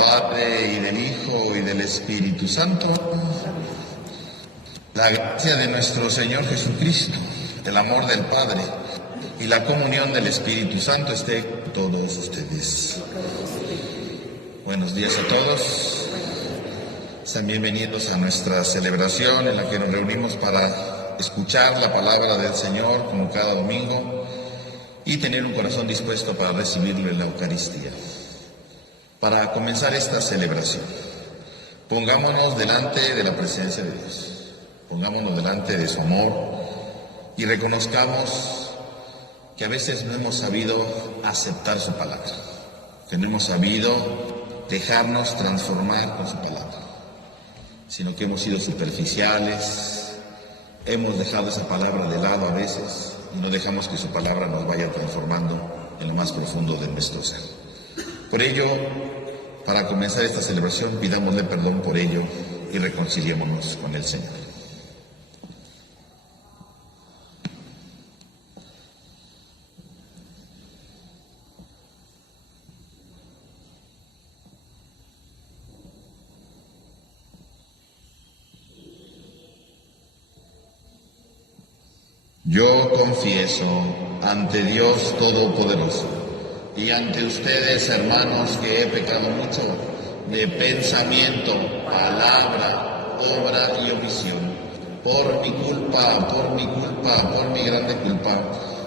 Padre, y del Hijo, y del Espíritu Santo. La gracia de nuestro Señor Jesucristo, el amor del Padre y la comunión del Espíritu Santo esté con todos ustedes. Buenos días a todos. Sean bienvenidos a nuestra celebración en la que nos reunimos para escuchar la palabra del Señor como cada domingo y tener un corazón dispuesto para recibirlo en la Eucaristía. Para comenzar esta celebración, pongámonos delante de la presencia de Dios, pongámonos delante de su amor y reconozcamos que a veces no hemos sabido aceptar su palabra, que no hemos sabido dejarnos transformar con su palabra, sino que hemos sido superficiales, hemos dejado esa palabra de lado a veces y no dejamos que su palabra nos vaya transformando en lo más profundo de nuestro ser. Por ello, para comenzar esta celebración, pidámosle perdón por ello y reconciliémonos con el Señor. Yo confieso ante Dios Todopoderoso y ante ustedes, hermanos, que he pecado mucho de pensamiento, palabra, obra y omisión, por mi culpa, por mi grande culpa.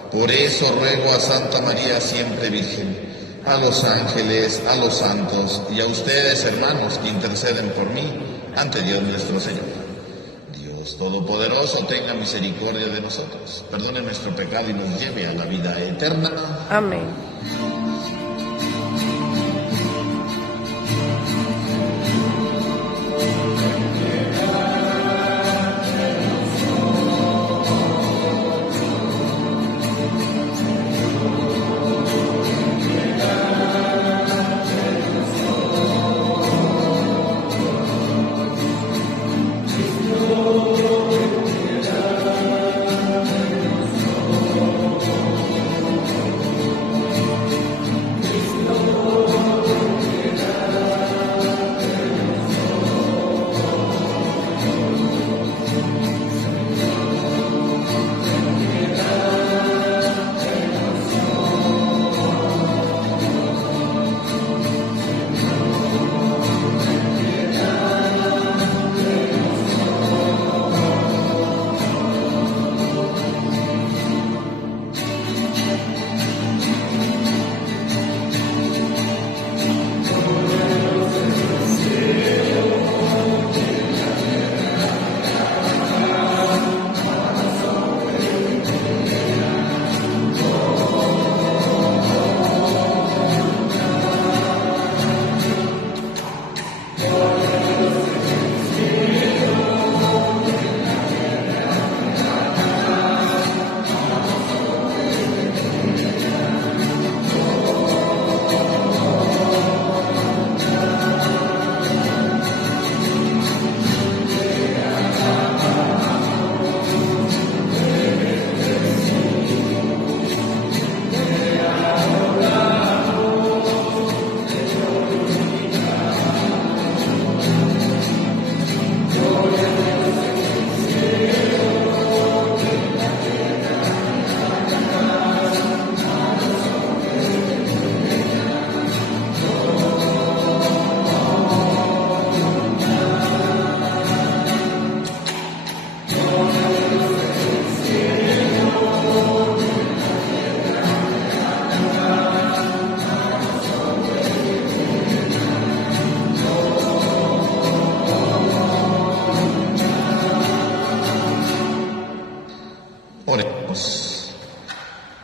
Por eso ruego a Santa María siempre Virgen, a los ángeles, a los santos y a ustedes, hermanos, que interceden por mí ante Dios nuestro Señor. Dios Todopoderoso tenga misericordia de nosotros, perdone nuestro pecado y nos lleve a la vida eterna. Amén.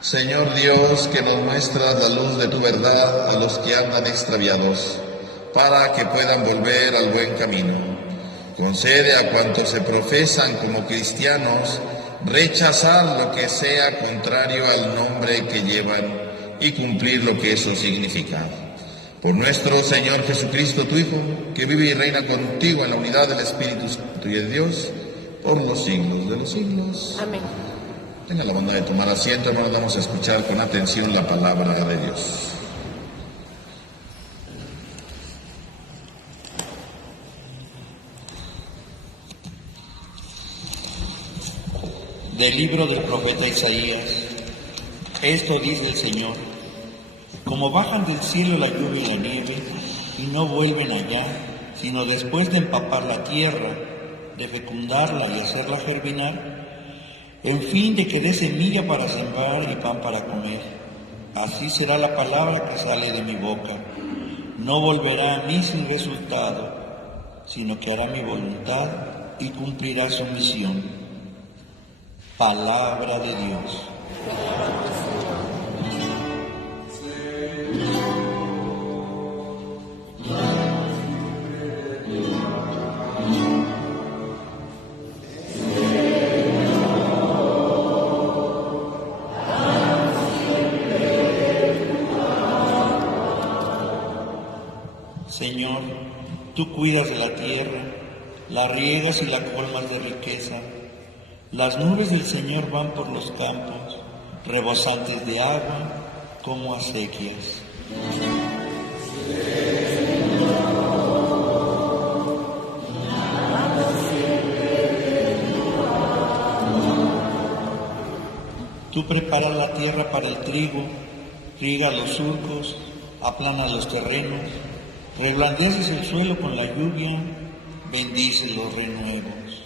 Señor Dios, que nos muestras la luz de tu verdad a los que andan extraviados, para que puedan volver al buen camino. Concede a cuantos se profesan como cristianos rechazar lo que sea contrario al nombre que llevan y cumplir lo que eso significa. Por nuestro Señor Jesucristo, tu Hijo, que vive y reina contigo en la unidad del Espíritu Santo y es Dios, por los siglos de los siglos. Amén. Tenga la bondad de tomar asiento, hermanos, vamos a escuchar con atención la palabra de Dios. Del libro del profeta Isaías. Esto dice el Señor: como bajan del cielo la lluvia y la nieve, y no vuelven allá, sino después de empapar la tierra, de fecundarla y hacerla germinar, en fin de que dé semilla para sembrar y pan para comer. Así será la palabra que sale de mi boca. No volverá a mí sin resultado, sino que hará mi voluntad y cumplirá su misión. Palabra de Dios. Señor, tú cuidas de la tierra, la riegas y la colmas de riqueza. Las nubes del Señor van por los campos, rebosantes de agua como acequias. Tú preparas la tierra para el trigo, riegas los surcos, aplanas los terrenos, reblandeces el suelo con la lluvia, bendices los renuevos.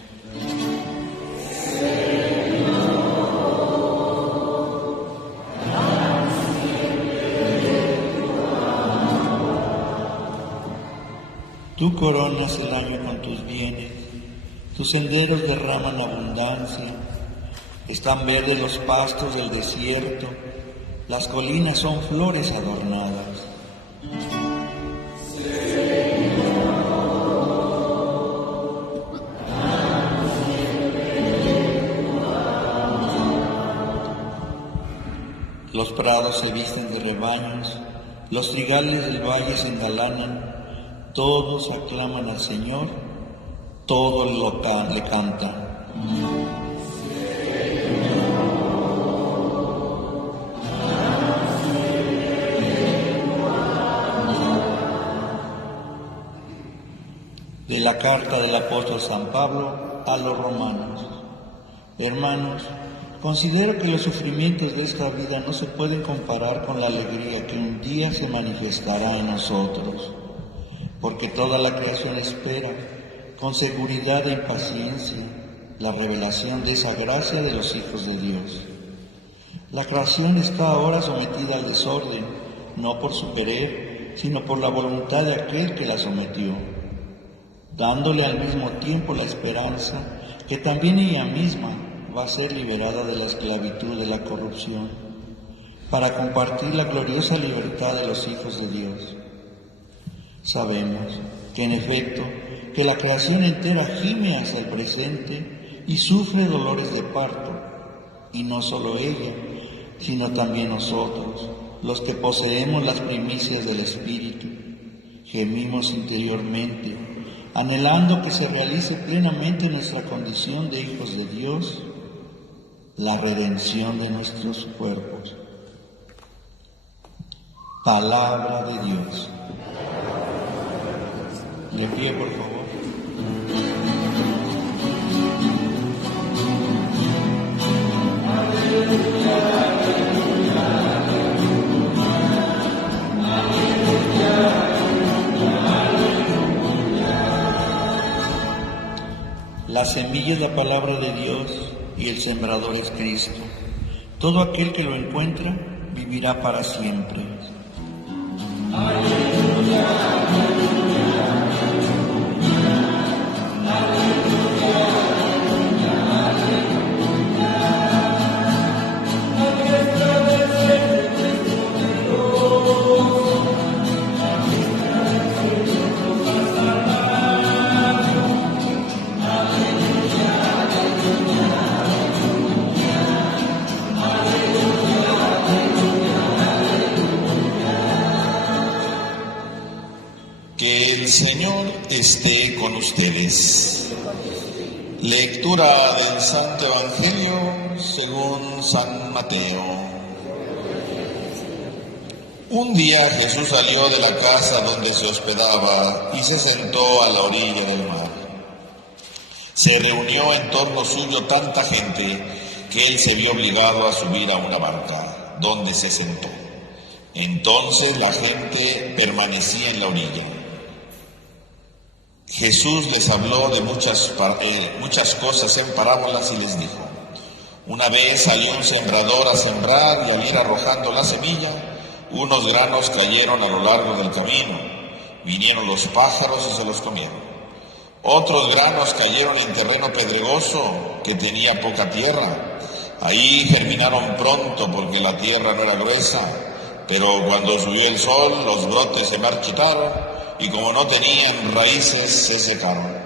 Tú coronas el año con tus bienes, tus senderos derraman abundancia, están verdes los pastos del desierto, las colinas son flores adornadas. Los prados se visten de rebaños, los trigales del valle se engalanan, todos aclaman al Señor, todos le cantan. De la carta del apóstol San Pablo a los romanos. Hermanos, considero que los sufrimientos de esta vida no se pueden comparar con la alegría que un día se manifestará en nosotros, porque toda la creación espera, con seguridad e impaciencia, la revelación de esa gracia de los hijos de Dios. La creación está ahora sometida al desorden, no por su querer, sino por la voluntad de aquel que la sometió, dándole al mismo tiempo la esperanza que también ella misma va a ser liberada de la esclavitud de la corrupción, para compartir la gloriosa libertad de los hijos de Dios. Sabemos que en efecto que la creación entera gime hasta el presente y sufre dolores de parto, y no solo ella, sino también nosotros, los que poseemos las primicias del Espíritu, gemimos interiormente, anhelando que se realice plenamente nuestra condición de hijos de Dios, la redención de nuestros cuerpos. Palabra de Dios. De pie, por favor. La semilla es la palabra de Dios y el sembrador es Cristo. Todo aquel que lo encuentra vivirá para siempre. Aleluya, aleluya, aleluya, Que el Señor esté con ustedes. Lectura del Santo Evangelio según San Mateo. Un día Jesús salió de la casa donde se hospedaba y se sentó a la orilla del mar. Se reunió en torno suyo tanta gente que él se vio obligado a subir a una barca, donde se sentó. Entonces la gente permanecía en la orilla. Jesús les habló de muchas cosas en parábolas y les dijo: una vez salió un sembrador a sembrar, y al ir arrojando la semilla, unos granos cayeron a lo largo del camino. Vinieron los pájaros y se los comieron. Otros granos cayeron en terreno pedregoso, que tenía poca tierra. Ahí germinaron pronto, porque la tierra no era gruesa, pero cuando subió el sol, los brotes se marchitaron, y como no tenían raíces, se secaron.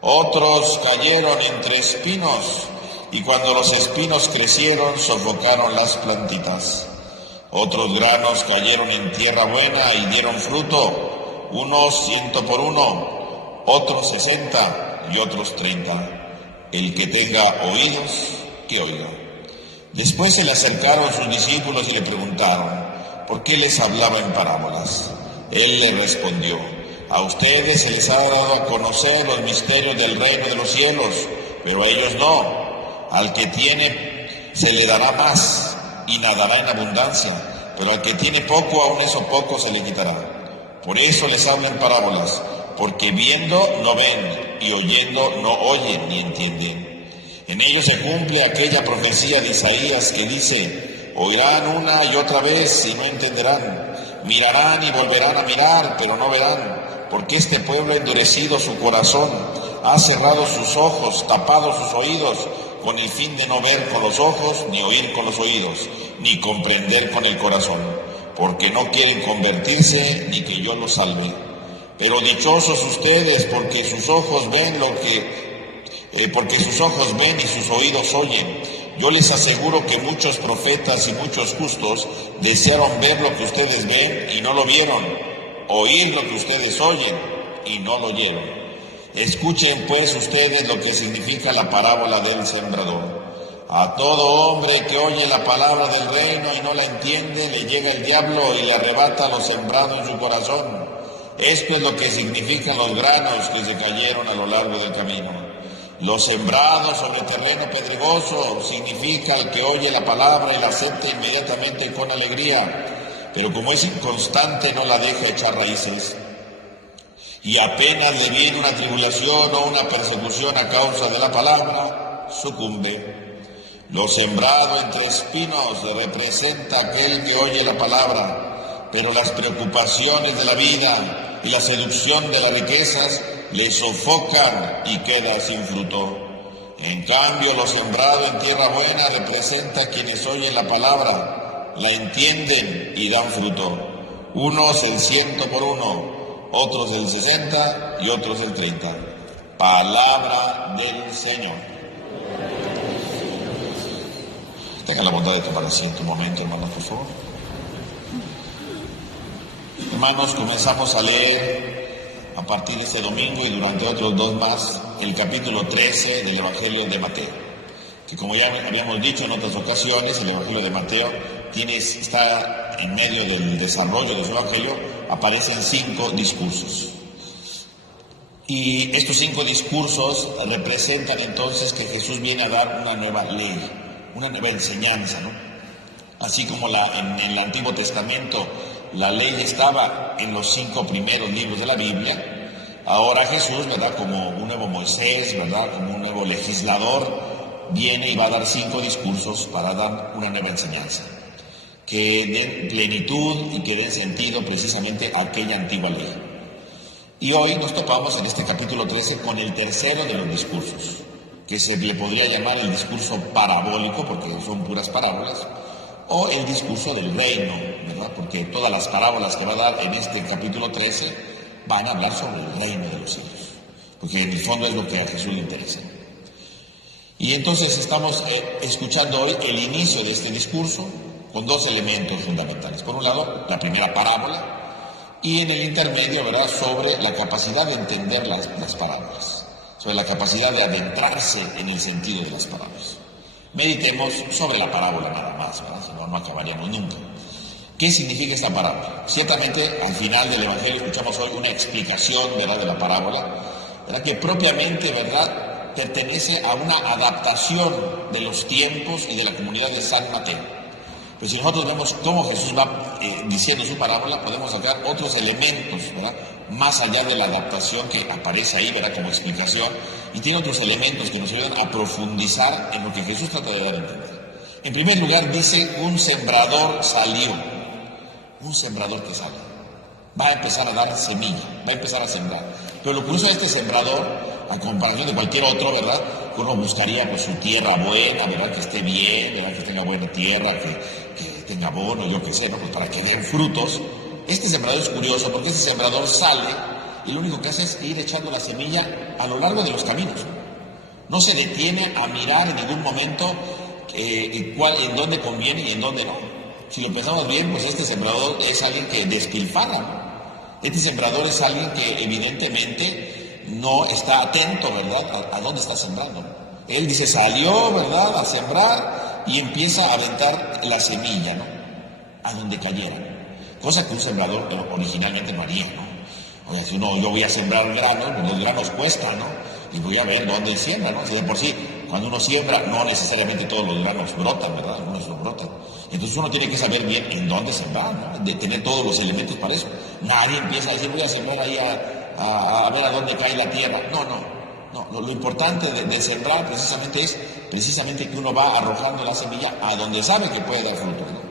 Otros cayeron entre espinos, y cuando los espinos crecieron, sofocaron las plantitas. Otros granos cayeron en tierra buena y dieron fruto, unos 100 por uno, otros 60 y otros 30. El que tenga oídos, que oiga. Después se le acercaron sus discípulos y le preguntaron: ¿por qué les hablaba en parábolas? Él les respondió: a ustedes se les ha dado a conocer los misterios del reino de los cielos, pero a ellos no. Al que tiene se le dará más y nadará en abundancia, pero al que tiene poco, aún eso poco se le quitará. Por eso les hablo en parábolas, porque viendo no ven, y oyendo no oyen ni entienden. En ellos se cumple aquella profecía de Isaías que dice: oirán una y otra vez y no entenderán, mirarán y volverán a mirar, pero no verán, porque este pueblo ha endurecido su corazón, ha cerrado sus ojos, tapado sus oídos, con el fin de no ver con los ojos, ni oír con los oídos, ni comprender con el corazón, porque no quieren convertirse, ni que yo los salve. Pero dichosos ustedes, porque sus ojos ven porque sus ojos ven y sus oídos oyen. Yo les aseguro que muchos profetas y muchos justos desearon ver lo que ustedes ven y no lo vieron, oír lo que ustedes oyen y no lo oyeron. Escuchen pues ustedes lo que significa la parábola del sembrador. A todo hombre que oye la palabra del reino y no la entiende, le llega el diablo y le arrebata lo sembrado en su corazón. Esto es lo que significan los granos que se cayeron a lo largo del camino. Los sembrados sobre terreno pedregoso significa el que oye la palabra y la acepta inmediatamente con alegría, pero como es inconstante no la deja echar raíces. Y apenas le viene una tribulación o una persecución a causa de la palabra, sucumbe. Lo sembrado entre espinos representa aquel que oye la palabra, pero las preocupaciones de la vida y la seducción de las riquezas le sofocan y queda sin fruto. En cambio, lo sembrado en tierra buena representa a quienes oyen la palabra, la entienden y dan fruto. Unos el 100 por uno, otros el 60 y otros el 30. Palabra del Señor. Tengan la bondad de tomar asiento un momento, hermanos, por favor. Hermanos, comenzamos a leer a partir de este domingo y durante otros 2 más el capítulo 13 del Evangelio de Mateo, que como ya habíamos dicho en otras ocasiones, el Evangelio de Mateo está en medio del desarrollo de su Evangelio, aparecen 5 discursos. Y estos 5 discursos representan entonces que Jesús viene a dar una nueva ley, una nueva enseñanza, ¿no? Así como en el Antiguo Testamento la ley estaba en los 5 primeros libros de la Biblia, ahora Jesús, ¿verdad?, como un nuevo Moisés, ¿verdad?, como un nuevo legislador, viene y va a dar 5 discursos para dar una nueva enseñanza, que den plenitud y que den sentido precisamente a aquella antigua ley. Y hoy nos topamos en este capítulo 13 con el tercero de los discursos, que se le podría llamar el discurso parabólico, porque son puras parábolas, o el discurso del reino, ¿verdad?, porque todas las parábolas que va a dar en este capítulo 13 van a hablar sobre el reino de los cielos, porque en el fondo es lo que a Jesús le interesa. Y entonces estamos escuchando hoy el inicio de este discurso con 2 elementos fundamentales. Por un lado, la primera parábola, y en el intermedio, ¿verdad?, sobre la capacidad de entender las parábolas, sobre la capacidad de adentrarse en el sentido de las parábolas. Meditemos sobre la parábola nada más, ¿verdad?, si no, no acabaríamos nunca. ¿Qué significa esta parábola? Ciertamente, al final del Evangelio escuchamos hoy una explicación, ¿verdad?, de la parábola, ¿verdad?, que propiamente, ¿verdad?, pertenece a una adaptación de los tiempos y de la comunidad de San Mateo. Pues si nosotros vemos cómo Jesús va diciendo su parábola, podemos sacar otros elementos, ¿verdad?, más allá de la adaptación que aparece ahí, ¿verdad?, como explicación, y tiene otros elementos que nos ayudan a profundizar en lo que Jesús trata de dar a entender. En primer lugar, dice, un sembrador salió. Un sembrador que sale. Va a empezar a dar semilla, va a empezar a sembrar. Pero lo curioso de este sembrador, a comparación de cualquier otro, ¿verdad?, que uno buscaría pues su tierra buena, ¿verdad?, que esté bien, ¿verdad?, que tenga buena tierra, que tenga abono, yo qué sé, ¿no?, pues para que den frutos. Este sembrador es curioso porque este sembrador sale y lo único que hace es ir echando la semilla a lo largo de los caminos. No se detiene a mirar en ningún momento en dónde conviene y en dónde no. Si lo pensamos bien, pues este sembrador es alguien que despilfarra, ¿no? Este sembrador es alguien que evidentemente no está atento, ¿verdad?, a dónde está sembrando. Él dice, salió, ¿verdad?, a sembrar y empieza a aventar la semilla, ¿no?, a donde cayera. Cosa que un sembrador originalmente no haría, ¿no? O sea, si yo voy a sembrar granos, pues los granos cuestan, ¿no? Y voy a ver dónde siembra, ¿no? Si de por sí, cuando uno siembra, no necesariamente todos los granos brotan, ¿verdad? Algunos no brotan. Entonces uno tiene que saber bien en dónde sembrar, ¿no?, de tener todos los elementos para eso. Nadie empieza a decir, voy a sembrar ahí a ver a dónde cae la tierra. No, lo importante de sembrar precisamente es que uno va arrojando la semilla a donde sabe que puede dar fruto, ¿no?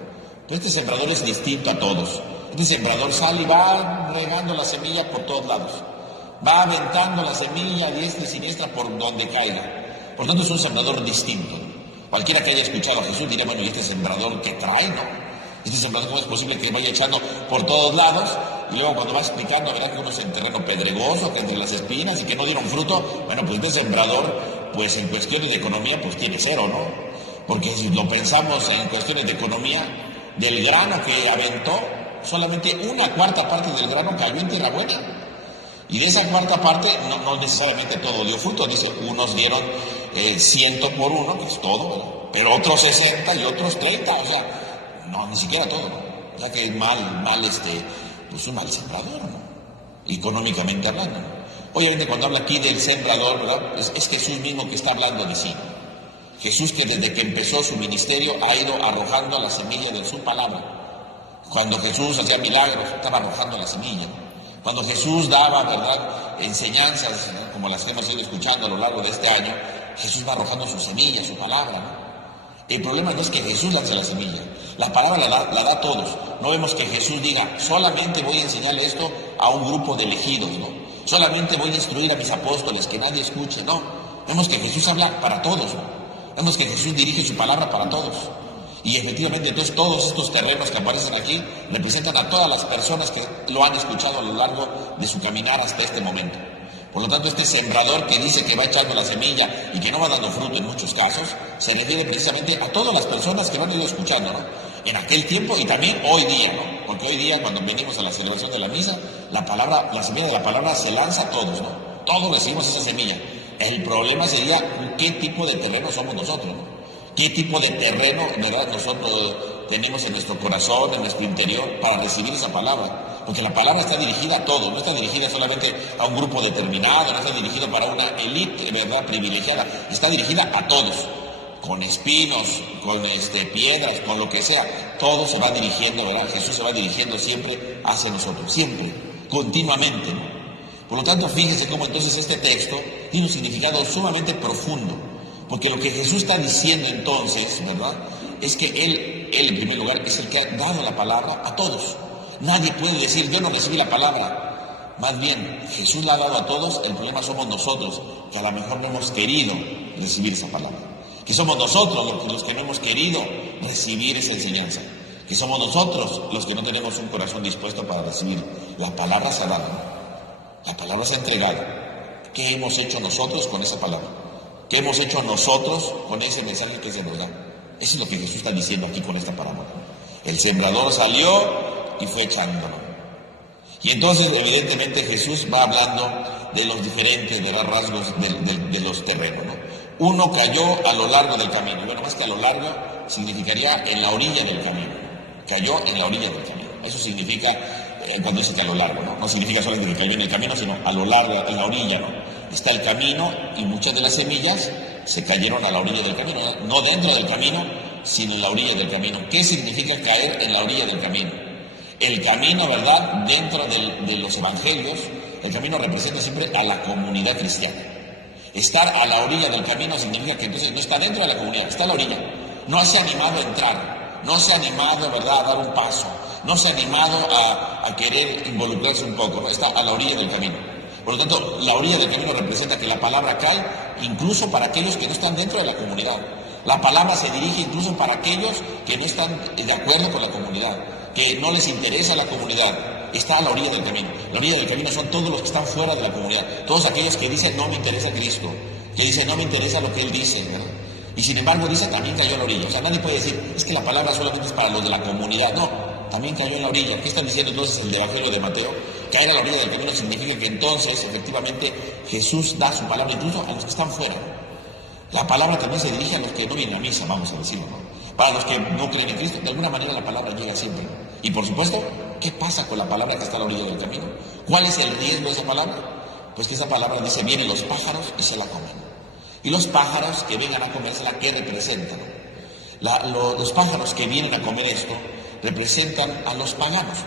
Este sembrador es distinto a todos. Este sembrador sale y va regando la semilla por todos lados. Va aventando la semilla a diestra y siniestra por donde caiga. Por tanto, es un sembrador distinto. Cualquiera que haya escuchado a Jesús diría, bueno, ¿y este sembrador qué trae, no? Este sembrador, ¿cómo es posible que vaya echando por todos lados? Y luego cuando va explicando, verá que uno es en terreno pedregoso, que entre las espinas y que no dieron fruto. Bueno, pues este sembrador, pues en cuestiones de economía, pues tiene cero, ¿no? Porque si lo pensamos en cuestiones de economía, del grano que aventó, solamente una cuarta parte del grano cayó en tierra buena. Y de esa cuarta parte, no necesariamente todo dio fruto. Dice, unos dieron 100 por uno, que es todo, ¿verdad?, pero otros 60 y otros 30, o sea, no, ni siquiera todo, ¿no? O sea que es pues un mal sembrador, ¿no?, económicamente hablando, ¿no? Obviamente cuando habla aquí del sembrador, ¿verdad?, es Jesús mismo que está hablando de sí. Jesús, que desde que empezó su ministerio ha ido arrojando la semilla de su palabra. Cuando Jesús hacía milagros, estaba arrojando la semilla. Cuando Jesús daba, ¿verdad?, enseñanzas, ¿no?, como las que hemos ido escuchando a lo largo de este año, Jesús va arrojando su semilla, su palabra, ¿no? El problema no es que Jesús lance la semilla, la palabra la da a todos. No vemos que Jesús diga, solamente voy a enseñarle esto a un grupo de elegidos, ¿no? Solamente voy a instruir a mis apóstoles, que nadie escuche, no. Vemos que Jesús habla para todos, ¿no? Vemos que Jesús dirige su palabra para todos. Y efectivamente, entonces, todos estos terrenos que aparecen aquí representan a todas las personas que lo han escuchado a lo largo de su caminar hasta este momento. Por lo tanto, este sembrador que dice que va echando la semilla y que no va dando fruto en muchos casos, se refiere precisamente a todas las personas que lo han ido escuchando, ¿no?, en aquel tiempo y también hoy día, ¿no? Porque hoy día, cuando venimos a la celebración de la misa, la semilla de la palabra se lanza a todos, ¿no? Todos recibimos esa semilla. El problema sería qué tipo de terreno somos nosotros, ¿no? ¿Qué tipo de terreno, verdad, nosotros tenemos en nuestro corazón, en nuestro interior, para recibir esa palabra? Porque la palabra está dirigida a todos, no está dirigida solamente a un grupo determinado, no está dirigida para una élite, ¿verdad?, privilegiada, está dirigida a todos, con espinos, con piedras, con lo que sea, todo se va dirigiendo, ¿verdad? Jesús se va dirigiendo siempre hacia nosotros, siempre, continuamente, ¿no? Por lo tanto, fíjense cómo entonces este texto tiene un significado sumamente profundo, porque lo que Jesús está diciendo entonces, ¿verdad?, es que Él en primer lugar es el que ha dado la palabra a todos. Nadie puede decir, yo no recibí la palabra. Más bien, Jesús la ha dado a todos, el problema somos nosotros, que a lo mejor no hemos querido recibir esa palabra. Que somos nosotros los que no hemos querido recibir esa enseñanza. Que somos nosotros los que no tenemos un corazón dispuesto para recibir. La palabra se ha dado, la palabra se ha entregado. ¿Qué hemos hecho nosotros con esa palabra? ¿Qué hemos hecho nosotros con ese mensaje que se nos da? Eso es lo que Jesús está diciendo aquí con esta parábola. El sembrador salió y fue echándolo. Y entonces, evidentemente, Jesús va hablando de los diferentes, ¿verdad?, rasgos de los terrenos, ¿no? Uno cayó a lo largo del camino. Bueno, más que a lo largo, significaría en la orilla del camino. Cayó en la orilla del camino. Eso significa, cuando dice que a lo largo, ¿no? No significa solamente que cayó en el camino, sino a lo largo, en la orilla, ¿no? está el camino y muchas de las semillas se cayeron a la orilla del camino, no dentro del camino, sino en la orilla del camino. ¿Qué significa caer en la orilla del camino? El camino, ¿verdad? Dentro de los evangelios, el camino representa siempre a la comunidad cristiana. Estar a la orilla del camino significa que entonces no está dentro de la comunidad, está a la orilla. No se ha animado a entrar, no se ha animado, ¿verdad?, a dar un paso, no se ha animado a querer involucrarse un poco, ¿no? Está a la orilla del camino. Por lo tanto, la orilla del camino representa que la palabra cae incluso para aquellos que no están dentro de la comunidad. La palabra se dirige incluso para aquellos que no están de acuerdo con la comunidad, que no les interesa la comunidad. Está a la orilla del camino. La orilla del camino son todos los que están fuera de la comunidad, todos aquellos que dicen no me interesa Cristo, que dicen no me interesa lo que Él dice, ¿verdad? Y sin embargo dice también cayó a la orilla. O sea, nadie puede decir es que la palabra solamente es para los de la comunidad. No, también cayó en la orilla. ¿Qué están diciendo entonces el Evangelio de Mateo? Caer a la orilla del camino significa que entonces efectivamente Jesús da su palabra incluso a los que están fuera. La palabra también se dirige a los que no vienen a misa, vamos a decirlo, ¿no? Para los que no creen en Cristo, de alguna manera la palabra llega siempre. Y por supuesto, ¿qué pasa con la palabra que está a la orilla del camino? ¿Cuál es el riesgo de esa palabra? Pues que esa palabra dice, vienen los pájaros y se la comen. Y los pájaros que vengan a comérsela, ¿qué representan? Los pájaros que vienen a comer esto representan a los paganos.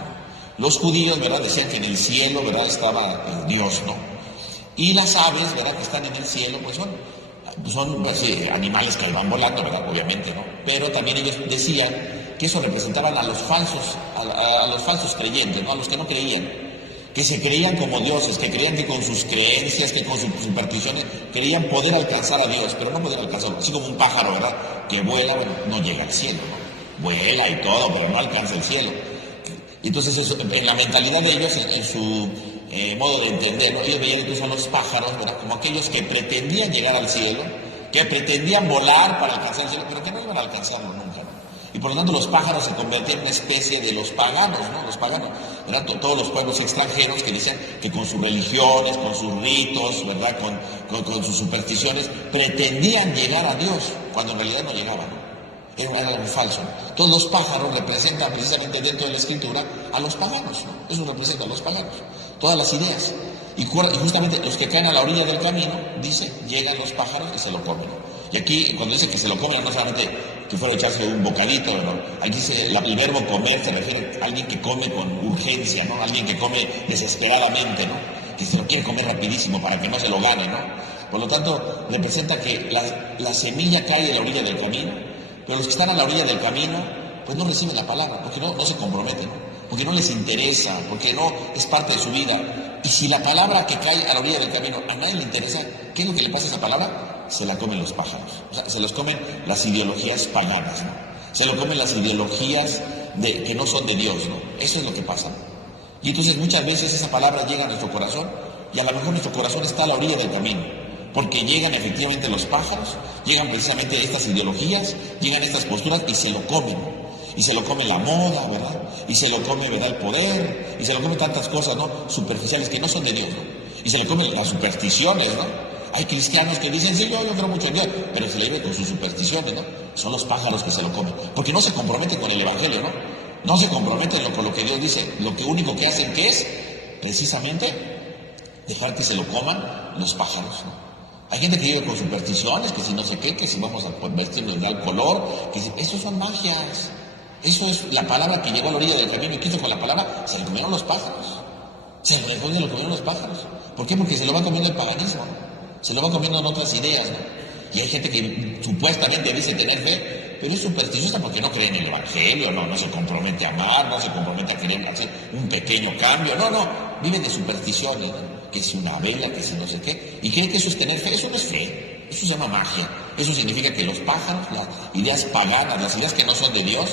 Los judíos, ¿verdad?, decían que en el cielo, ¿verdad?, estaba Dios, ¿no? Y las aves, ¿verdad?, que están en el cielo, pues son animales que van volando, ¿verdad?, obviamente, ¿no? Pero también ellos decían que eso representaban a los falsos creyentes, ¿no?, a los que no creían, que se creían como dioses, que creían que con sus creencias, que con sus supersticiones, creían poder alcanzar a Dios, pero no poder alcanzarlo, así como un pájaro, ¿verdad?, que vuela, bueno, no llega al cielo, ¿no? Vuela y todo, pero no alcanza el cielo. Y entonces eso, en la mentalidad de ellos, en su modo de entender, ¿no?, ellos veían incluso a los pájaros, ¿verdad?, como aquellos que pretendían llegar al cielo, que pretendían volar para alcanzar el cielo, pero que no iban a alcanzarlo nunca, ¿no? Y por lo tanto los pájaros se convertían en una especie de los paganos, ¿no? Los paganos, ¿verdad? Todos los pueblos extranjeros que dicen que con sus religiones, con sus ritos, ¿verdad?, con sus supersticiones, pretendían llegar a Dios, cuando en realidad no llegaban, ¿no? Era algo falso. Todos los pájaros representan precisamente dentro de la escritura a los paganos, ¿no? Eso representa a los paganos, todas las ideas. Y justamente los que caen a la orilla del camino, dice, llegan los pájaros y se lo comen. Y aquí, cuando dice que se lo comen, no solamente que fuera a echarse un bocadito, ¿no? Aquí el verbo comer se refiere a alguien que come con urgencia, ¿no? Alguien que come desesperadamente, ¿no? Que se lo quiere comer rapidísimo para que no se lo gane, ¿no? Por lo tanto, representa que la semilla cae a la orilla del camino, pero los que están a la orilla del camino, pues no reciben la palabra, porque no se comprometen, porque no les interesa, porque no es parte de su vida. Y si la palabra que cae a la orilla del camino a nadie le interesa, ¿qué es lo que le pasa a esa palabra? Se la comen los pájaros. O sea, se los comen las ideologías paganas, ¿no? Se lo comen las ideologías que no son de Dios, ¿no? Eso es lo que pasa. Y entonces muchas veces esa palabra llega a nuestro corazón y a lo mejor nuestro corazón está a la orilla del camino. Porque llegan efectivamente los pájaros, llegan precisamente estas ideologías, llegan estas posturas y se lo comen. Y se lo come la moda, ¿verdad? Y se lo come, ¿verdad?, el poder, y se lo come tantas cosas, ¿no?, superficiales que no son de Dios, ¿no? Y se le comen las supersticiones, ¿no? Hay cristianos que dicen, sí, yo creo mucho en Dios, pero se le vive con sus supersticiones, ¿no? Son los pájaros que se lo comen, porque no se comprometen con el Evangelio, ¿no? No se comprometen con lo que Dios dice. Lo que único que hacen, ¿qué es? Precisamente dejar que se lo coman los pájaros, ¿no? Hay gente que vive con supersticiones, que si no sé qué, que si vamos a vestirnos de tal color, que si... Eso son magias. Eso es la palabra que llegó a la orilla del camino. ¿Y qué hizo con la palabra? Se lo comieron los pájaros. Se lo comieron los pájaros. ¿Por qué? Porque se lo va comiendo el paganismo, ¿no? Se lo va comiendo en otras ideas, ¿no? Y hay gente que supuestamente dice tener fe, pero es supersticiosa porque no cree en el Evangelio, no se compromete a amar, no se compromete a querer hacer un pequeño cambio, no, viven de supersticiones, ¿no? Que si una vela, que si no sé qué, y creen que eso es tener fe. Eso no es fe, eso se llama magia. Eso significa que los pájaros, las ideas paganas, las ideas que no son de Dios,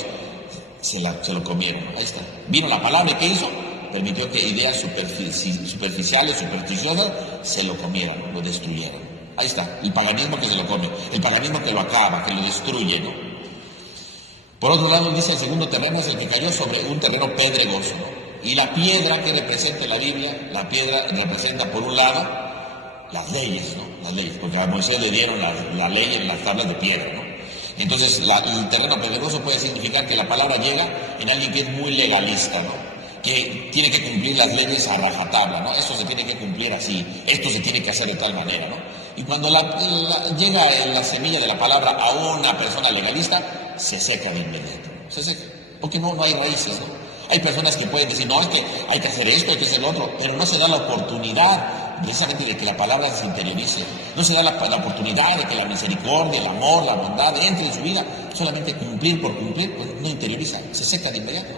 se lo comieron. Ahí está. Vino la palabra y ¿qué hizo? Permitió que ideas superficiales, supersticiosas, se lo comieran, lo destruyeran. Ahí está, el paganismo que se lo come, el paganismo que lo acaba, que lo destruye, ¿no? Por otro lado, dice el segundo terreno es el que cayó sobre un terreno pedregoso, ¿no? Y la piedra que representa la Biblia, la piedra representa por un lado las leyes, ¿no? Las leyes, porque a Moisés le dieron la ley en las tablas de piedra, ¿no? Entonces, el terreno pedregoso puede significar que la palabra llega en alguien que es muy legalista, ¿no? que tiene que cumplir las leyes a rajatabla, ¿no? Esto se tiene que cumplir así, esto se tiene que hacer de tal manera, ¿no? Y cuando llega la semilla de la palabra a una persona legalista, se seca de inmediato, se seca, porque no hay raíces, ¿no? Hay personas que pueden decir, no, es que hay que hacer esto, hay que hacer lo otro, pero no se da la oportunidad precisamente de que la palabra se interiorice, no se da la oportunidad de que la misericordia, el amor, la bondad entre en su vida, solamente cumplir por cumplir, pues no interioriza, se seca de inmediato.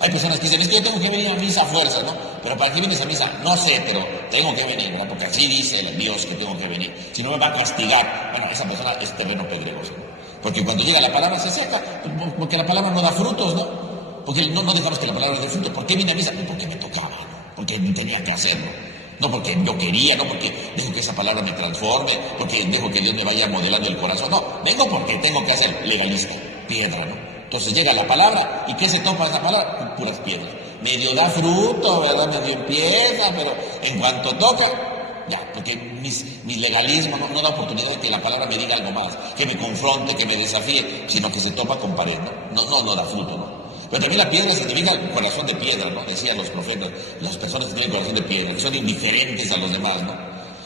Hay personas que dicen, es que yo tengo que venir a misa a fuerza, ¿no? Pero ¿para qué vienes a misa? No sé, pero tengo que venir, ¿verdad? Porque así dice el Dios que tengo que venir. Si no me va a castigar, bueno, esa persona es terreno pedregoso, ¿no? Porque cuando llega la palabra se seca, porque la palabra no da frutos, ¿no? Porque no dejamos que la palabra dé fruto. ¿Por qué vine a misa? Pues porque me tocaba, ¿no? Porque tenía que hacerlo. No porque yo quería, no porque dejo que esa palabra me transforme, porque dejo que Dios me vaya modelando el corazón. No, vengo porque tengo que hacer, legalista, piedra, ¿no? Entonces llega la palabra, ¿y qué se topa esa palabra? Puras piedras. Medio da fruto, ¿verdad? Medio empieza, pero en cuanto toca, ya, porque mi legalismo no da oportunidad de que la palabra me diga algo más, que me confronte, que me desafíe, sino que se topa con pared, ¿no? No da fruto, ¿no? Pero también la piedra significa el corazón de piedra, ¿no? Decían los profetas, las personas que tienen corazón de piedra, que son indiferentes a los demás, ¿no?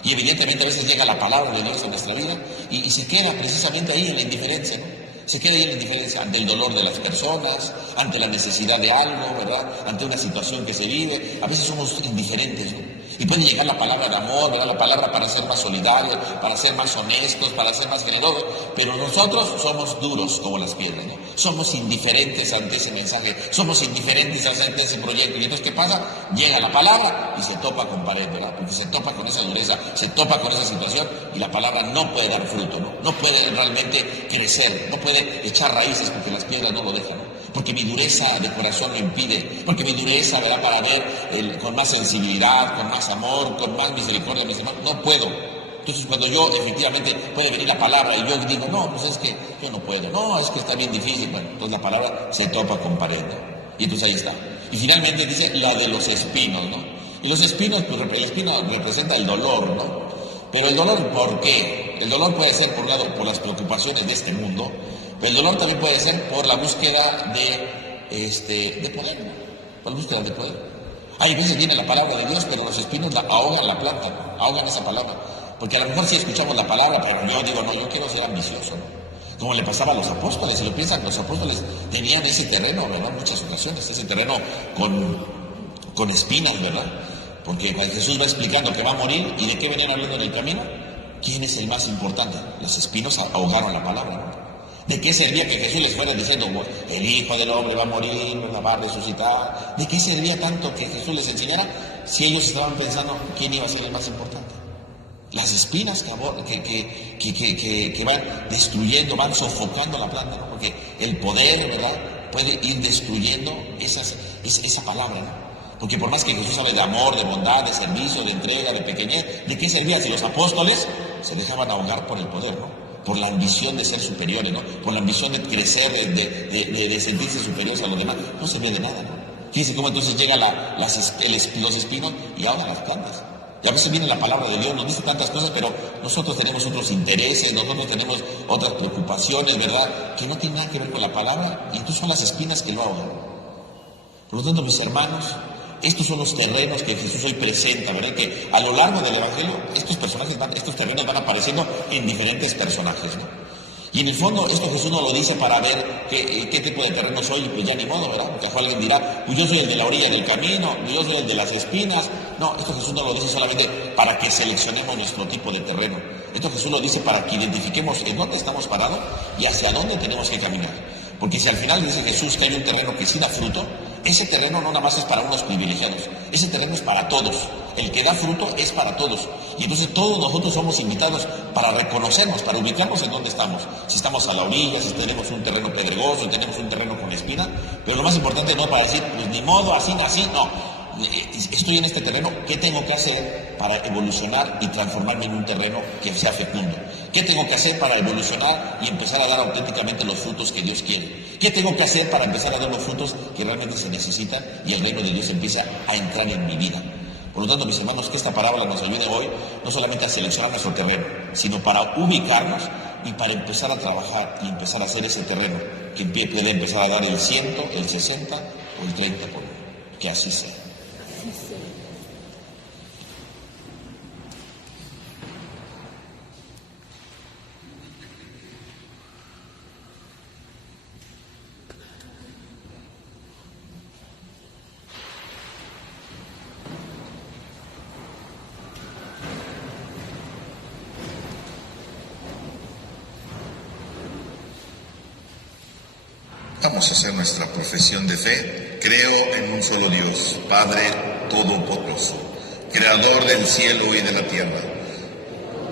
Y evidentemente a veces llega la palabra de Dios en nuestra vida y se queda precisamente ahí en la indiferencia, ¿no? Se queda ahí en la indiferencia ante el dolor de las personas, ante la necesidad de algo, ¿verdad? Ante una situación que se vive. A veces somos indiferentes, ¿no? Y puede llegar la palabra de amor, ¿verdad? La palabra para ser más solidarios, para ser más honestos, para ser más generosos. Pero nosotros somos duros como las piedras, ¿no? Somos indiferentes ante ese mensaje, somos indiferentes ante ese proyecto. Y entonces, ¿qué pasa? Llega la palabra y se topa con pared, ¿verdad? Porque se topa con esa dureza, se topa con esa situación y la palabra no puede dar fruto, ¿no? No puede realmente crecer, no puede echar raíces porque las piedras no lo dejan, ¿no? Porque mi dureza de corazón lo impide, porque mi dureza, ¿verdad? Para ver con más sensibilidad, con más amor, con más misericordia a mis hermanos, no puedo. Entonces cuando yo efectivamente puede venir la palabra y yo digo, no, pues es que yo no puedo, no, es que está bien difícil, bueno, entonces la palabra se topa con pared, ¿no? Y entonces ahí está. Y finalmente dice la de los espinos, ¿no? Y los espinos, pues el espino representa el dolor, ¿no? Pero el dolor, ¿por qué? El dolor puede ser por un lado por las preocupaciones de este mundo, pero el dolor también puede ser por la búsqueda de poder, ¿no? Por la búsqueda de poder. Hay veces viene la palabra de Dios, pero los espinos ahogan la planta, ¿no? Ahogan esa palabra. Porque a lo mejor sí escuchamos la palabra, pero yo digo, no, yo quiero ser ambicioso, ¿no? Como le pasaba a los apóstoles, si lo piensan, los apóstoles tenían ese terreno, ¿verdad? En muchas ocasiones, ese terreno con espinas, ¿verdad? Porque cuando Jesús va explicando que va a morir y de qué venían hablando en el camino, ¿quién es el más importante? Los espinos ahogaron la palabra, ¿no? ¿De qué servía que Jesús les fuera diciendo, el Hijo del Hombre va a morir, va a resucitar? ¿De qué servía tanto que Jesús les enseñara si ellos estaban pensando quién iba a ser el más importante? Las espinas que van destruyendo, van sofocando la planta, ¿no? Porque el poder, ¿verdad?, puede ir destruyendo esa palabra, ¿no? Porque por más que Jesús hable de amor, de bondad, de servicio, de entrega, de pequeñez, ¿de qué servía si los apóstoles se dejaban ahogar por el poder, ¿no? Por la ambición de ser superiores, ¿no? Por la ambición de crecer, de sentirse superiores a los demás. No servía de nada, ¿no? Fíjense cómo entonces llegan los espinos y ahogan las plantas. Y a veces viene la palabra de Dios, nos dice tantas cosas, pero nosotros tenemos otros intereses, nosotros tenemos otras preocupaciones, ¿verdad?, que no tienen nada que ver con la palabra, y entonces son las espinas que lo ahogan. Por lo tanto, mis hermanos, estos son los terrenos que Jesús hoy presenta, ¿verdad? Que a lo largo del Evangelio estos terrenos van apareciendo en diferentes personajes, ¿no? Y en el fondo esto Jesús nos lo dice para ver qué tipo de terreno soy, y pues ya ni modo, ¿verdad? Porque alguien dirá, pues yo soy el de la orilla del camino, yo soy el de las espinas. No, esto Jesús no lo dice solamente para que seleccionemos nuestro tipo de terreno. Esto Jesús lo dice para que identifiquemos en dónde estamos parados y hacia dónde tenemos que caminar. Porque si al final dice Jesús que hay un terreno que sí da fruto, ese terreno no nada más es para unos privilegiados, ese terreno es para todos. El que da fruto es para todos. Y entonces todos nosotros somos invitados para reconocernos, para ubicarnos en dónde estamos. Si estamos a la orilla, si tenemos un terreno pedregoso, si tenemos un terreno con espina. Pero lo más importante no para decir, pues ni modo, así, no. Estoy en este terreno, ¿qué tengo que hacer para evolucionar y transformarme en un terreno que sea fecundo? ¿Qué tengo que hacer para evolucionar y empezar a dar auténticamente los frutos que Dios quiere? ¿Qué tengo que hacer para empezar a dar los frutos que realmente se necesitan y el reino de Dios empiece a entrar en mi vida? Por lo tanto, mis hermanos, que esta parábola nos ayude hoy no solamente a seleccionar nuestro terreno, sino para ubicarnos y para empezar a trabajar y empezar a hacer ese terreno que puede empezar a dar el 100, el 60 o el 30 por uno. Que así sea. Vamos a hacer nuestra profesión de fe. Creo en un solo Dios, Padre Todopoderoso, Creador del cielo y de la tierra,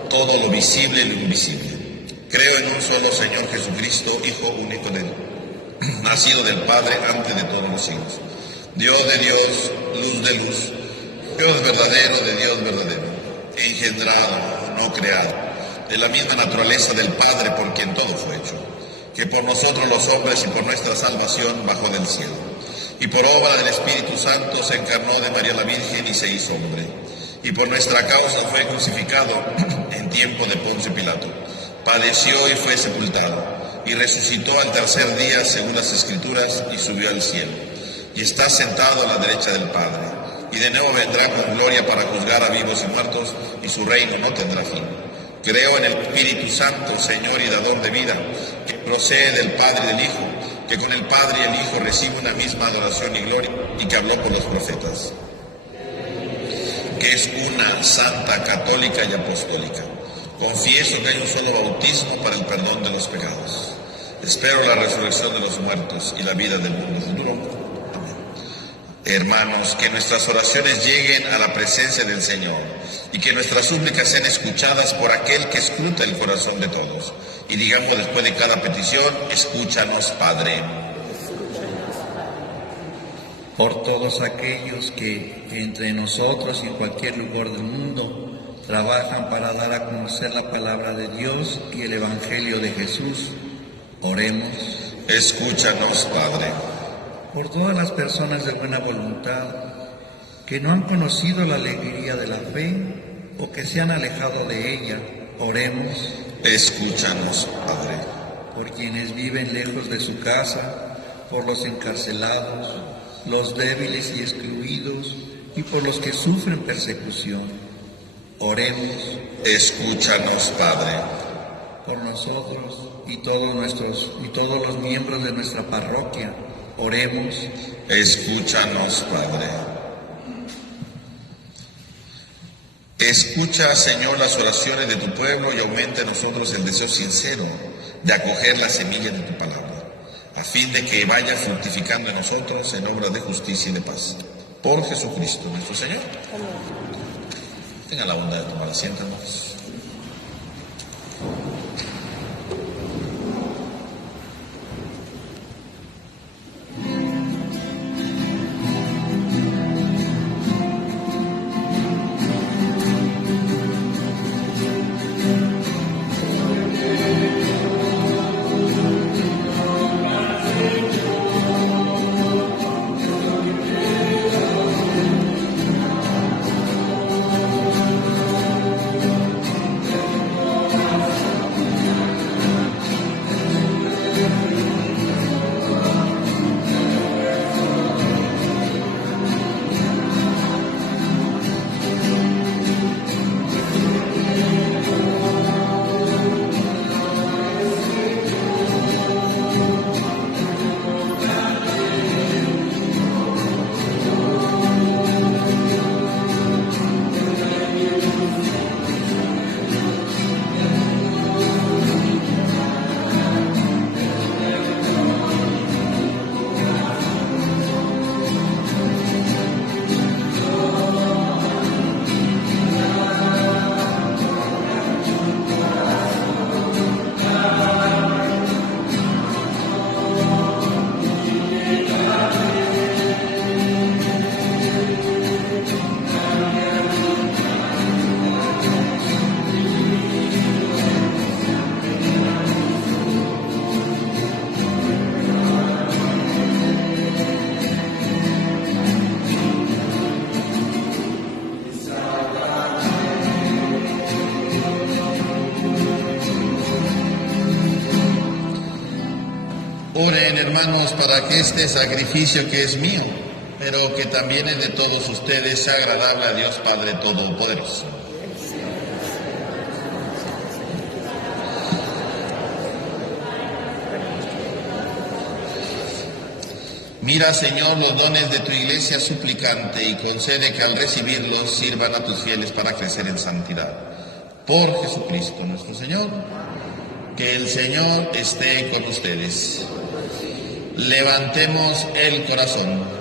todo lo visible y lo invisible. Creo en un solo Señor Jesucristo, Hijo único de Dios, nacido del Padre antes de todos los siglos, Dios de Dios, luz de luz, Dios verdadero de Dios verdadero, engendrado, no creado, de la misma naturaleza del Padre por quien todo fue hecho, que por nosotros los hombres y por nuestra salvación bajó del cielo, y por obra del Espíritu Santo se encarnó de María la Virgen y se hizo hombre, y por nuestra causa fue crucificado en tiempo de Poncio Pilato, padeció y fue sepultado, y resucitó al tercer día según las Escrituras y subió al cielo, y está sentado a la derecha del Padre, y de nuevo vendrá con gloria para juzgar a vivos y muertos, y su reino no tendrá fin. Creo en el Espíritu Santo, Señor y dador de vida, que procede del Padre y del Hijo, que con el Padre y el Hijo recibe una misma adoración y gloria, y que habló por los profetas, que es una santa, católica y apostólica. Confieso que hay un solo bautismo para el perdón de los pecados. Espero la resurrección de los muertos y la vida del mundo futuro. Amén. Hermanos, que nuestras oraciones lleguen a la presencia del Señor y que nuestras súplicas sean escuchadas por aquel que escruta el corazón de todos. Y digamos después de cada petición, escúchanos, Padre. Por todos aquellos que entre nosotros y en cualquier lugar del mundo trabajan para dar a conocer la palabra de Dios y el Evangelio de Jesús, oremos. Escúchanos, Padre. Por todas las personas de buena voluntad que no han conocido la alegría de la fe o que se han alejado de ella, oremos. Escúchanos, Padre. Por quienes viven lejos de su casa, por los encarcelados, los débiles y excluidos, y por los que sufren persecución, oremos. Escúchanos, Padre. Por nosotros y todos los miembros de nuestra parroquia, oremos. Escúchanos, Padre. Escucha, Señor, las oraciones de tu pueblo y aumenta en nosotros el deseo sincero de acoger la semilla de tu palabra, a fin de que vaya fructificando en nosotros en obras de justicia y de paz. Por Jesucristo nuestro Señor. Amén. Tengan la bondad de tomar asiento, hermanos. Oren, hermanos, para que este sacrificio que es mío pero que también es de todos ustedes, sea agradable a Dios Padre Todopoderoso. Mira, Señor, los dones de tu iglesia suplicante y concede que al recibirlos sirvan a tus fieles para crecer en santidad. Por Jesucristo nuestro Señor. Que el Señor esté con ustedes. Levantemos el corazón.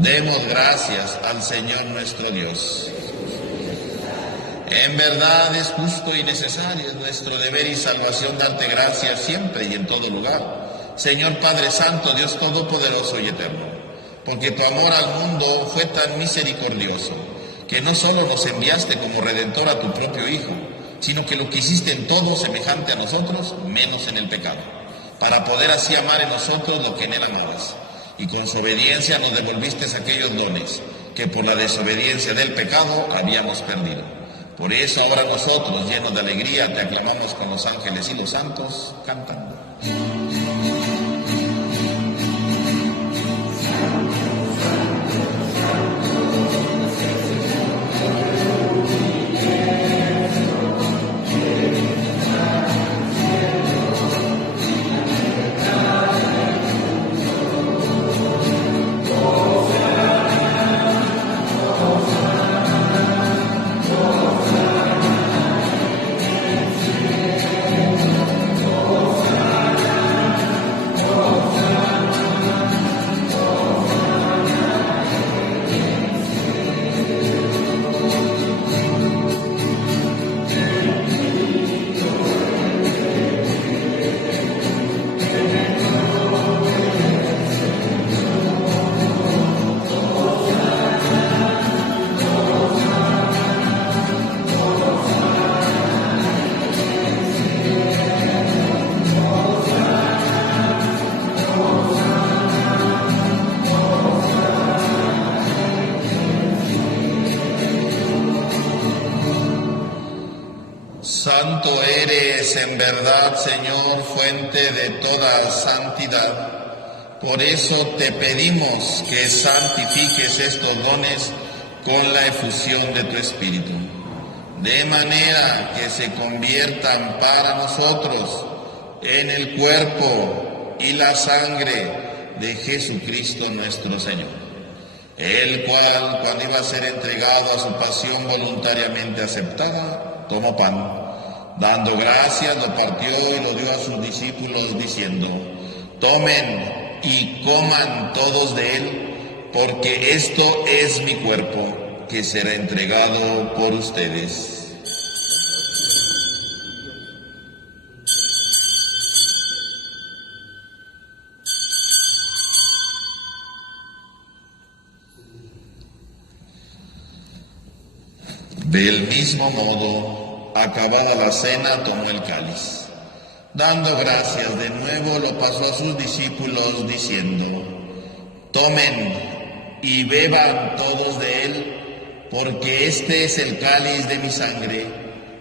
Demos gracias al Señor nuestro Dios. En verdad es justo y necesario, es nuestro deber y salvación darte gracias siempre y en todo lugar. Señor Padre Santo, Dios Todopoderoso y Eterno, porque tu amor al mundo fue tan misericordioso, que no solo nos enviaste como Redentor a tu propio Hijo, sino que lo quisiste en todo semejante a nosotros, menos en el pecado, para poder así amar en nosotros lo que en él amabas. Y con su obediencia nos devolviste aquellos dones que por la desobediencia del pecado habíamos perdido. Por eso ahora nosotros, llenos de alegría, te aclamamos con los ángeles y los santos, cantando. Santo eres en verdad, Señor, fuente de toda santidad. Por eso te pedimos que santifiques estos dones con la efusión de tu Espíritu, de manera que se conviertan para nosotros en el cuerpo y la sangre de Jesucristo nuestro Señor, el cual, cuando iba a ser entregado a su pasión voluntariamente aceptada, tomó pan. Dando gracias, lo partió y lo dio a sus discípulos, diciendo: tomen y coman todos de él, porque esto es mi cuerpo, que será entregado por ustedes. Del mismo modo, acabada la cena, tomó el cáliz. Dando gracias de nuevo, lo pasó a sus discípulos, diciendo: tomen y beban todos de él, porque este es el cáliz de mi sangre,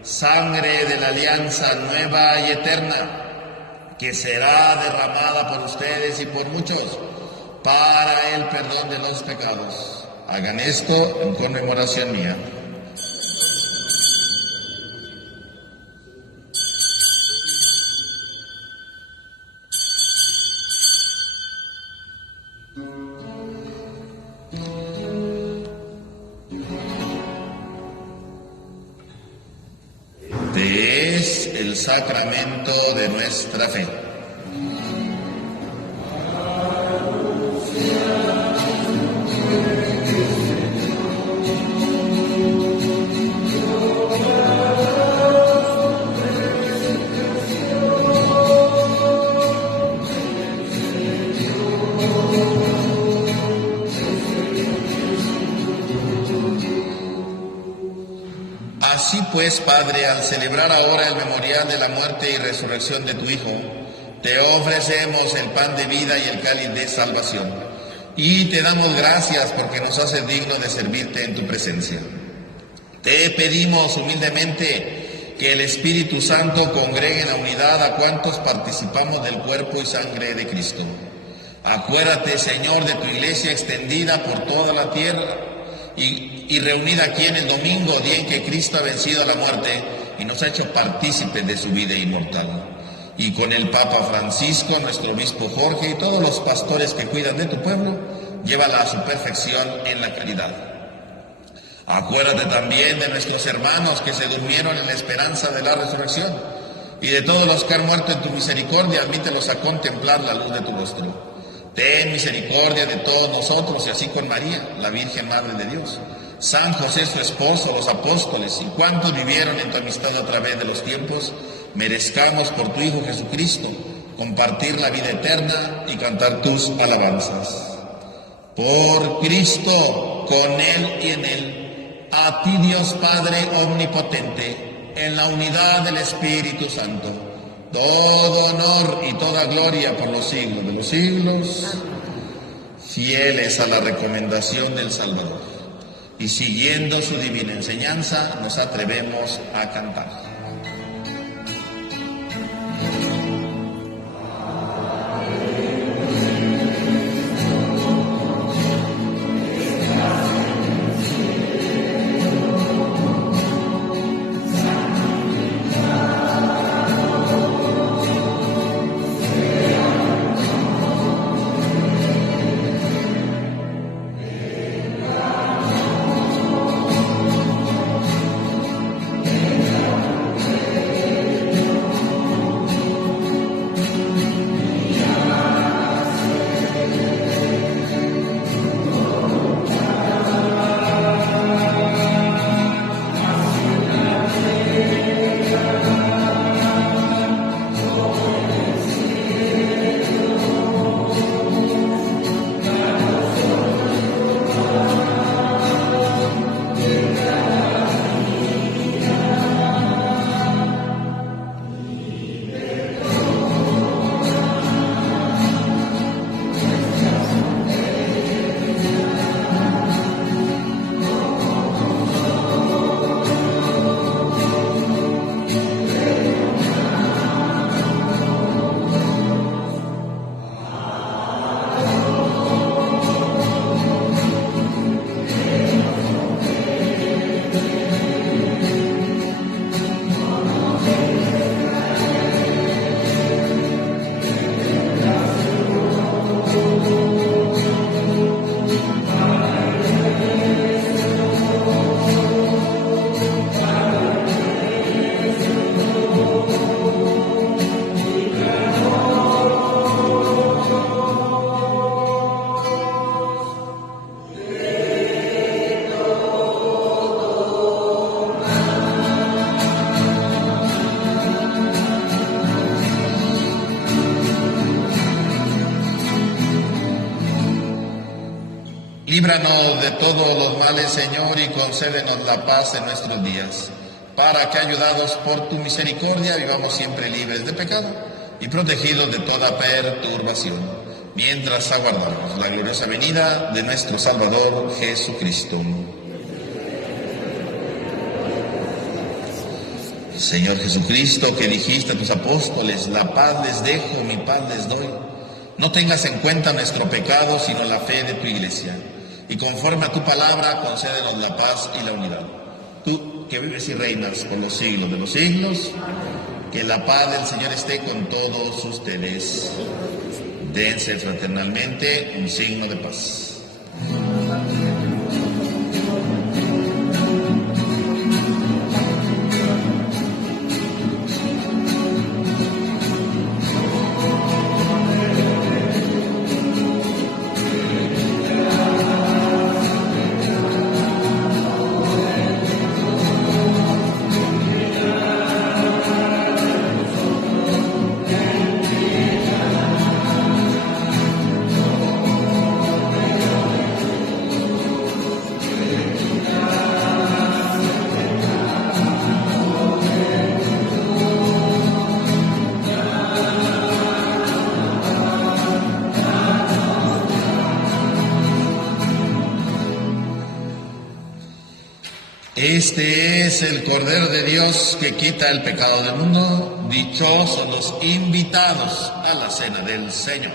sangre de la alianza nueva y eterna, que será derramada por ustedes y por muchos, para el perdón de los pecados. Hagan esto en conmemoración mía. Este es el sacramento de nuestra fe. Así pues, Padre, al celebrar ahora el memorial de la muerte y resurrección de tu Hijo, te ofrecemos el pan de vida y el cáliz de salvación, y te damos gracias porque nos haces dignos de servirte en tu presencia. Te pedimos humildemente que el Espíritu Santo congregue en la unidad a cuantos participamos del cuerpo y sangre de Cristo. Acuérdate, Señor, de tu iglesia extendida por toda la tierra y reunida aquí en el domingo, día en que Cristo ha vencido a la muerte y nos ha hecho partícipes de su vida inmortal. Y con el Papa Francisco, nuestro obispo Jorge y todos los pastores que cuidan de tu pueblo, llévala a su perfección en la caridad. Acuérdate también de nuestros hermanos que se durmieron en la esperanza de la resurrección y de todos los que han muerto en tu misericordia, admítelos a contemplar la luz de tu rostro. Ten misericordia de todos nosotros y así con María, la Virgen Madre de Dios, San José su esposo, los apóstoles y cuantos vivieron en tu amistad a través de los tiempos, merezcamos por tu Hijo Jesucristo compartir la vida eterna y cantar tus alabanzas. Por Cristo, con Él y en Él, a ti Dios Padre omnipotente, en la unidad del Espíritu Santo, todo honor y toda gloria por los siglos de los siglos. Fieles a la recomendación del Salvador y siguiendo su divina enseñanza, nos atrevemos a cantar. Líbranos de todos los males, Señor, y concédenos la paz en nuestros días, para que, ayudados por tu misericordia, vivamos siempre libres de pecado y protegidos de toda perturbación, mientras aguardamos la gloriosa venida de nuestro Salvador Jesucristo. Señor Jesucristo, que dijiste a tus apóstoles, la paz les dejo, mi paz les doy, no tengas en cuenta nuestro pecado, sino la fe de tu iglesia. Y conforme a tu palabra, concédenos la paz y la unidad. Tú, que vives y reinas por los siglos de los siglos, que la paz del Señor esté con todos ustedes. Dense fraternalmente un signo de paz. Este es el Cordero de Dios que quita el pecado del mundo. Dichosos los invitados a la cena del Señor.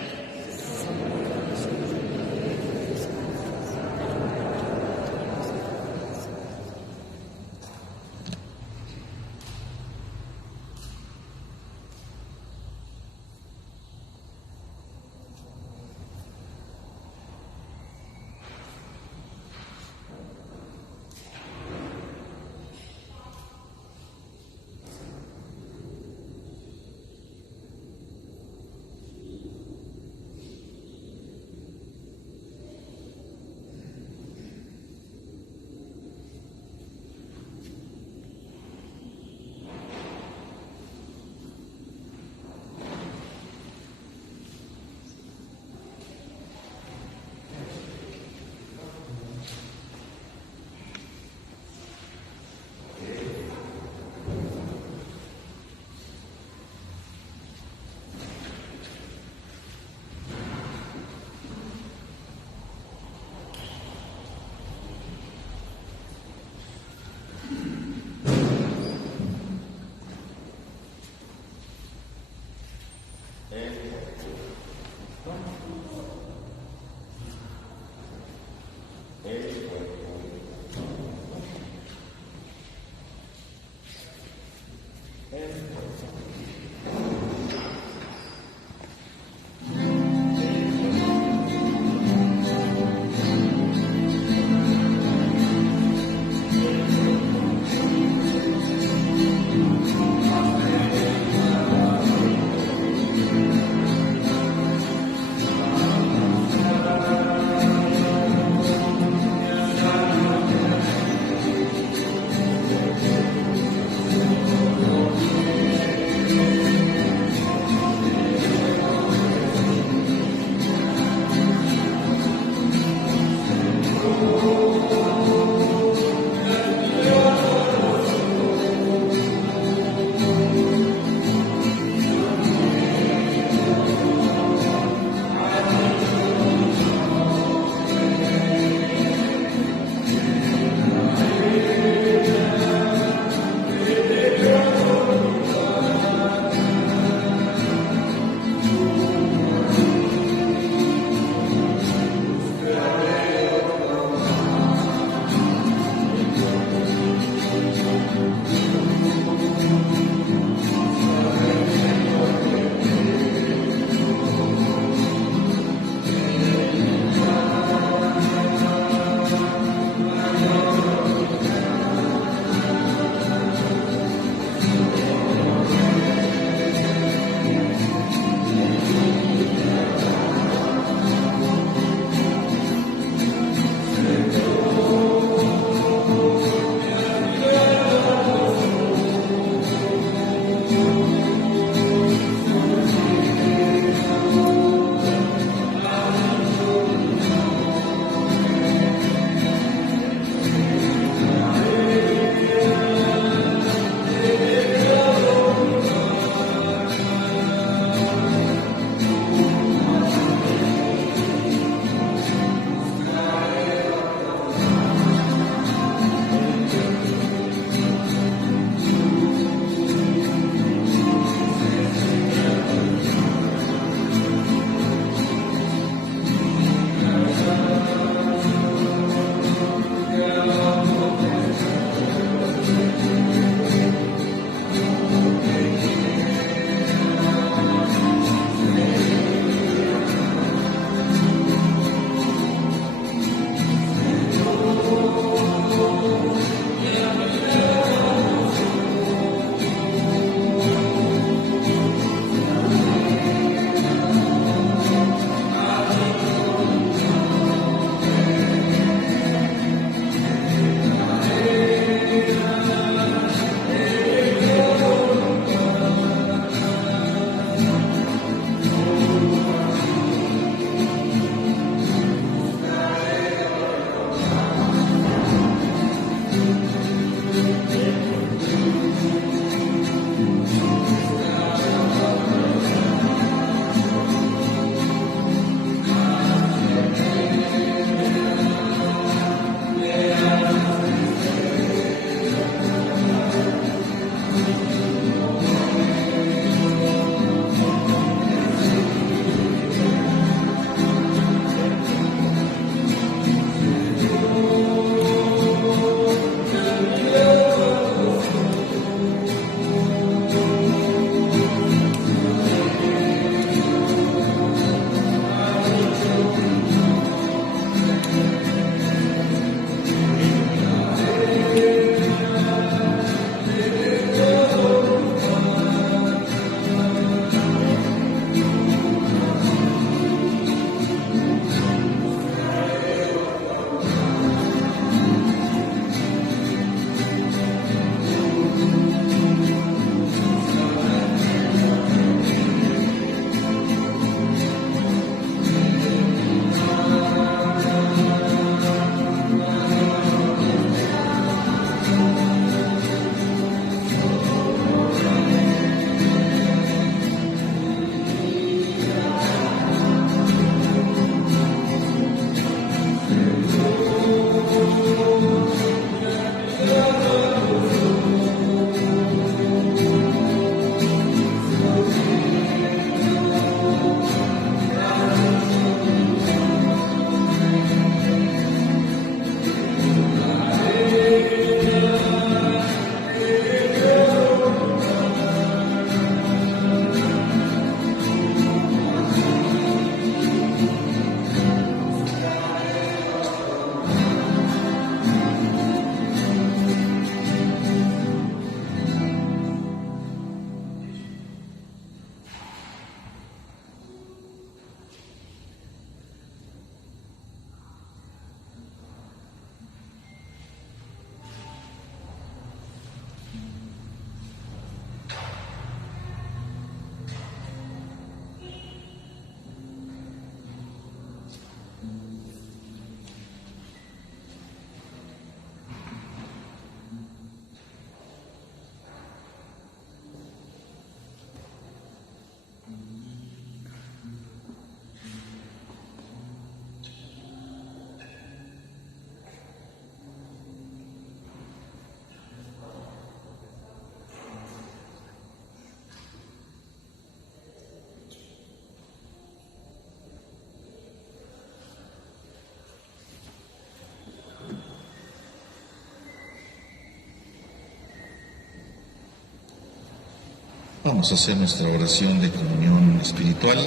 Vamos a hacer nuestra oración de comunión espiritual.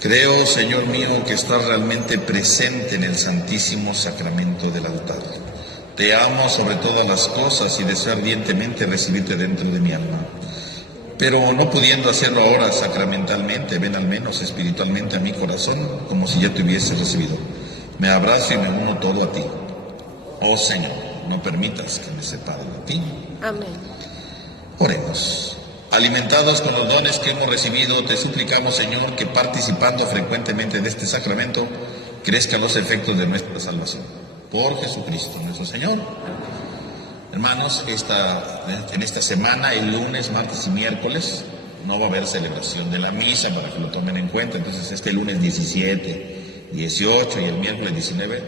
Creo, Señor mío, que estás realmente presente en el Santísimo Sacramento del altar. Te amo sobre todas las cosas y deseo ardientemente recibirte dentro de mi alma. Pero no pudiendo hacerlo ahora sacramentalmente, ven al menos espiritualmente a mi corazón, como si ya te hubiese recibido. Me abrazo y me uno todo a ti. Oh Señor, no permitas que me separe de ti. Amén. Oremos. Alimentados con los dones que hemos recibido, te suplicamos, Señor, que participando frecuentemente de este sacramento, crezcan los efectos de nuestra salvación. Por Jesucristo nuestro Señor. Hermanos, en esta semana, el lunes, martes y miércoles, no va a haber celebración de la misa para que lo tomen en cuenta. Entonces, este lunes 17, 18 y el miércoles 19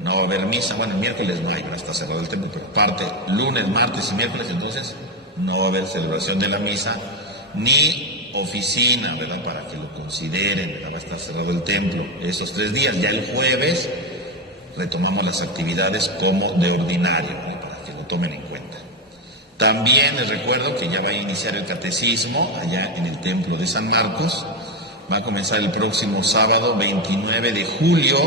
no va a haber misa. Bueno, el miércoles no hay, no está cerrado el templo, pero aparte, lunes, martes y miércoles, entonces no va a haber celebración de la misa, ni oficina, ¿verdad? Para que lo consideren, ¿verdad? Va a estar cerrado el templo esos 3 días. Ya el jueves retomamos las actividades como de ordinario, ¿verdad? Para que lo tomen en cuenta. También les recuerdo que ya va a iniciar el catecismo allá en el templo de San Marcos. Va a comenzar el próximo sábado 29 de julio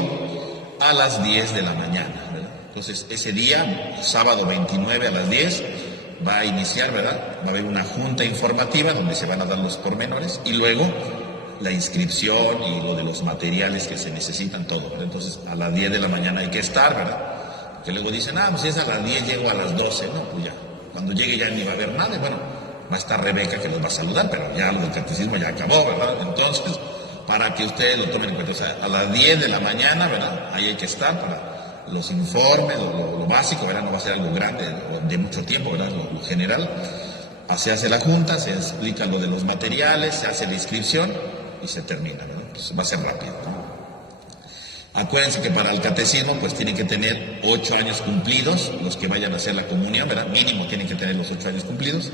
a las 10 de la mañana, ¿verdad? Entonces ese día, sábado 29 a las 10, va a iniciar, ¿verdad? Va a haber una junta informativa donde se van a dar los pormenores y luego la inscripción y lo de los materiales que se necesitan, todo, ¿verdad? Entonces a las 10 de la mañana hay que estar, ¿verdad? Que luego dicen, pues si es a las 10 llego a las 12, no, pues ya, cuando llegue ya ni va a haber nada, y bueno, va a estar Rebeca que los va a saludar, pero ya lo del catecismo ya acabó, ¿verdad? Entonces, para que ustedes lo tomen en cuenta, o sea, a las 10 de la mañana, ¿verdad? Ahí hay que estar para los informes, lo básico, ¿verdad? No va a ser algo grande, de mucho tiempo, ¿verdad? Lo general. Se hace la junta, se explica lo de los materiales, se hace la inscripción y se termina, ¿verdad? Entonces va a ser rápido, ¿no? Acuérdense que para el catecismo pues tienen que tener 8 años cumplidos, los que vayan a hacer la comunión, ¿verdad? Mínimo tienen que tener los 8 años cumplidos.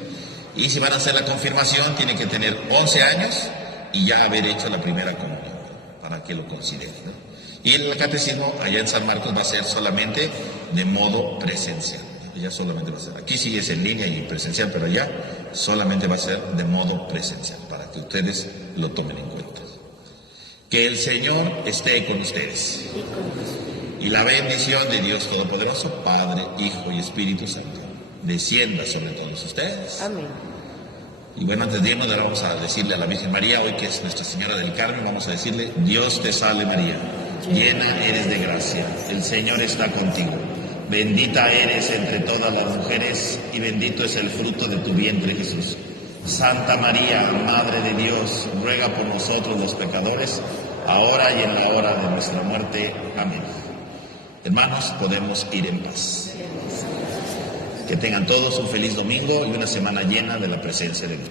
Y si van a hacer la confirmación tienen que tener 11 años y ya haber hecho la primera comunión, ¿verdad? Para que lo consideren, ¿no? Y el catecismo allá en San Marcos va a ser solamente de modo presencial. Allá solamente va a ser. Aquí sí es en línea y presencial, pero allá solamente va a ser de modo presencial, para que ustedes lo tomen en cuenta. Que el Señor esté con ustedes. Y la bendición de Dios Todopoderoso, Padre, Hijo y Espíritu Santo, descienda sobre todos ustedes. Amén. Y bueno, antes de irnos, ahora vamos a decirle a la Virgen María, hoy que es Nuestra Señora del Carmen, vamos a decirle, Dios te salve María, llena eres de gracia, el Señor está contigo. Bendita eres entre todas las mujeres y bendito es el fruto de tu vientre, Jesús. Santa María, Madre de Dios, ruega por nosotros los pecadores, ahora y en la hora de nuestra muerte. Amén. Hermanos, podemos ir en paz. Que tengan todos un feliz domingo y una semana llena de la presencia de Dios.